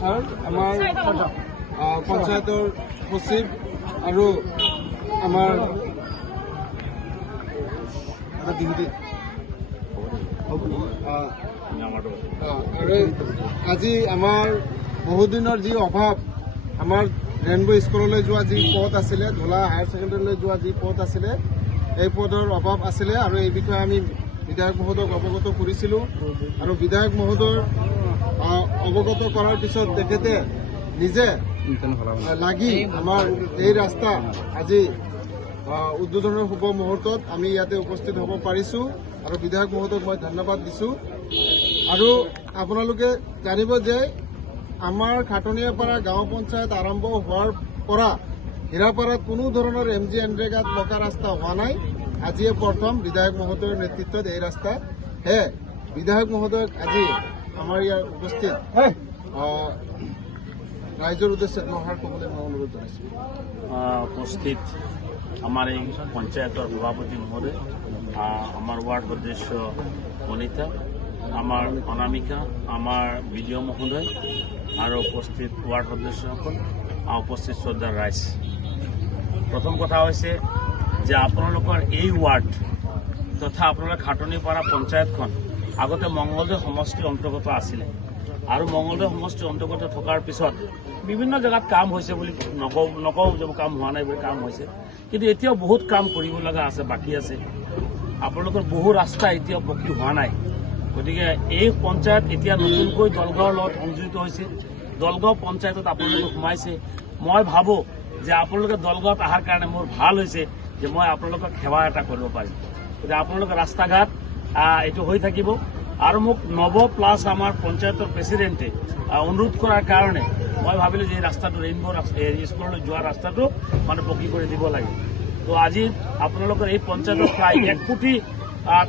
Sir আমাৰ পঞ্চায়তৰ সচিব আৰু আমাৰ আৰু আজি আমাৰ বহুদিনৰ যি অভাৱ, আমাৰ ৰেইনবো স্কুললৈ যোৱা যি পথ আছিলে, ধোলা হায়াৰ ছেকেণ্ডেৰীলৈ যোৱা যি পথ আছিলে, এই পথৰ অভাৱ আছিলে আৰু এই বিষয়ে আমি বিধায়ক মহোদয়ক অৱগত কৰিছিলোঁ আৰু বিধায়ক মহোদয় অৱগত কৰাৰ পিছত তেখেতে নিজে লাগি আমাৰ এই ৰাস্তা আজি উদ্বোধনৰ শুভ মুহূৰ্তত আমি ইয়াতে উপস্থিত হ'ব পাৰিছোঁ আৰু বিধায়ক মহোদয়ক মই ধন্যবাদ দিছোঁ। আৰু আপোনালোকে জানিব যে আমাৰ খাটনিয়াপাৰা গাঁও পঞ্চায়ত আৰম্ভ হোৱাৰ পৰা হীৰাপাৰাত কোনো ধৰণৰ MG এনৰেগাত পকা ৰাস্তা হোৱা নাই। আজিয়ে প্ৰথম বিধায়ক মহোদয়ৰ নেতৃত্বত এই ৰাস্তা হে। বিধায়ক মহোদয়ক আজি আমাৰ ইয়াৰ উপস্থিত ৰাইজৰ উদ্দেশ্যে এষাৰ ক'বলৈ মই অনুৰোধ জনাইছোঁ। উপস্থিত আমার এই পঞ্চায়েতের সভাপতি মহোদয়, আমার ওয়ার্ড সদস্য অনিতা, আমার অনামিকা, আমার বিডিও মহোদয় আর উপস্থিত ওয়ার্ড সদস্যসকল, উপস্থিত শ্রদ্ধার রাইজ। প্রথম কথা হয়েছে যে আপোনালোকৰ এই ওয়াৰ্ড তথা আপনাৰ খাটনিপাৰা পঞ্চায়তখন আগতে মঙ্গলদৈ সমষ্টিৰ অন্তৰ্গত আছিলে আৰু মঙ্গলদৈ সমষ্টিৰ অন্তৰ্গত থকাৰ পিছত বিভিন্ন জেগাত কাম হৈছে বুলি নকওঁ যে কাম হোৱা নাই বুলি, কাম হৈছে, কিন্তু এতিয়াও বহুত কাম কৰিব লগা আছে, বাকী আছে। আপোনালোকৰ বহু ৰাস্তা এতিয়াও পকী হোৱা নাই। গতিকে এই পঞ্চায়ত এতিয়া নতুনকৈ দলগাঁৱৰ লগত সংযোজিত হৈছে। দলগাঁও পঞ্চায়তত আপোনালোকে সোমাইছে। মই ভাবোঁ যে আপোনালোকে দলগাঁৱত অহাৰ কাৰণে মোৰ ভাল হৈছে যে মই আপোনালোকক সেৱা এটা কৰিব পাৰিম। গতিকে আপোনালোকে ৰাস্তা ঘাট এইটো হৈ থাকিব। আৰু মোক নৱ প্লাছ আমাৰ পঞ্চায়তৰ প্ৰেচিডেণ্টে অনুৰোধ কৰাৰ কাৰণে মই ভাবিলোঁ যে এই ৰাস্তাটো ৰেইনবো স্কুললৈ যোৱা ৰাস্তাটো মানে পকী কৰি দিব লাগে। তো আজি আপোনালোকৰ এই পঞ্চায়তৰ প্ৰায় 1 কোটি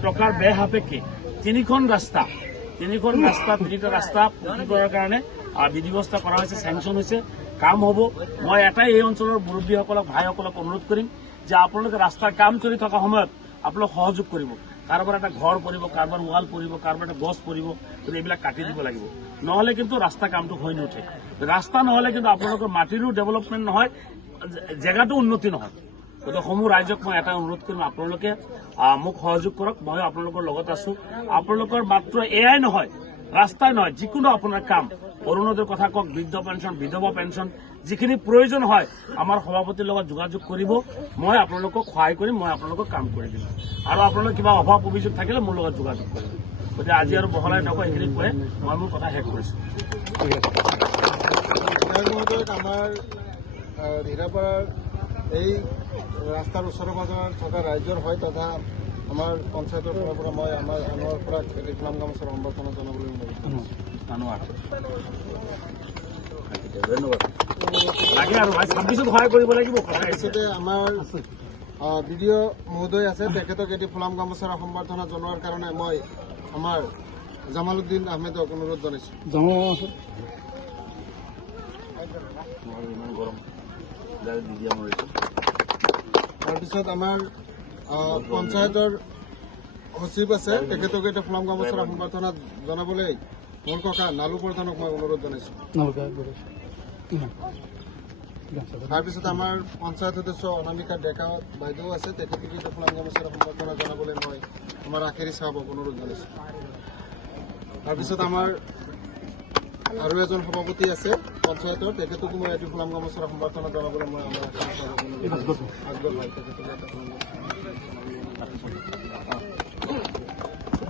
টকাৰ ব্যয় সাপেক্ষে তিনিটা ৰাস্তা পকী কৰাৰ কাৰণে বিধিৱস্থা কৰা হৈছে, চেংচন হৈছে, কাম হ'ব। মই এটাই এই অঞ্চলৰ মুৰব্বীসকলক, ভাইসকলক অনুৰোধ কৰিম যে আপোনালোকে ৰাস্তাৰ কাম চলি থকা সময়ত আপোনালোক সহযোগ কৰিব। কাৰোবাৰ এটা ঘৰ পৰিব, কাৰোবাৰ ৱাল পৰিব, কাৰোবাৰ এটা গছ পৰিব, কিন্তু এইবিলাক কাটি দিব লাগিব। নহ'লে কিন্তু ৰাস্তা কামটো হৈ নুঠে। ৰাস্তা নহ'লে কিন্তু আপোনালোকৰ মাটিৰো ডেভেলপমেণ্ট নহয়, জেগাটো উন্নতি নহয়। গতিকে সমূহ ৰাইজক মই এটা অনুৰোধ কৰিম, আপোনালোকে মোক সহযোগ কৰক। মই আপোনালোকৰ লগত আছোঁ। আপোনালোকৰ মাত্ৰ এয়াই নহয়, ৰাস্তাই নহয়, যিকোনো আপোনাৰ কাম, অৰুণোদয়ৰ কথা কওক, বৃদ্ধ পেঞ্চন, বিধৱা পেঞ্চন, যিখিনি প্ৰয়োজন হয় আমাৰ সভাপতিৰ লগত যোগাযোগ কৰিব। মই আপোনালোকক সহায় কৰিম, মই আপোনালোকক কাম কৰি দিম। আৰু আপোনালোকৰ কিবা অভাৱ অভিযোগ থাকিলে মোৰ লগত যোগাযোগ কৰিব। গতিকে আজি আৰু বহলাই নকওঁ, এইখিনি কৈ মই মোৰ কথা শেষ কৰিছোঁ। আমাৰ হীৰাপাৰাৰ এই ৰাস্তাৰ ওচৰে পাজৰে থকা ৰাইজৰ হয় তথা আমাৰ পঞ্চায়তৰ ফালৰ পৰা মই আমাৰ আনৰ পৰা ফুলাম গামোচাৰ সম্বৰ্ধনা জনাবলৈ ধন্যবাদ। লাগে আৰু 26ত সহায় কৰিব লাগিব। তাৰপিছতে আমাৰ বিডিঅ মহোদয় আছে, তেখেতক এটি ফুলাম গামোচাৰ সম্বৰ্ধনা জনোৱাৰ কাৰণে মই আমাৰ জামালুদ্দিন আহমেদক অনুৰোধ জনাইছোঁ। তাৰপিছত আমাৰ পঞ্চায়তৰ সচিব আছে, তেখেতক এটা ফুলাম গামোচাৰ সম্বৰ্ধনা জনাবলৈ মোৰ ককা নালু প্ৰধানক মই অনুৰোধ জনাইছোঁ। তাৰপিছত আমাৰ পঞ্চায়ত সদস্য অনামিকা ডেকা বাইদেউ আছে, তেখেতক এটা ফুলাম গামোচাৰ সম্বৰ্ধনা জনাবলৈ মই আমাৰ আখেৰী চাহাবক অনুৰোধ জনাইছোঁ। তাৰপিছত আমাৰ আৰু এজন সভাপতি আছে পঞ্চায়তৰ, তেখেতকো মই এটি ফুলাম গামোচাৰ সম্বৰ্ধনা জনাবলৈ মই আমাৰ আখেৰী চাহাবক অনুৰোধ জনাইছোঁ।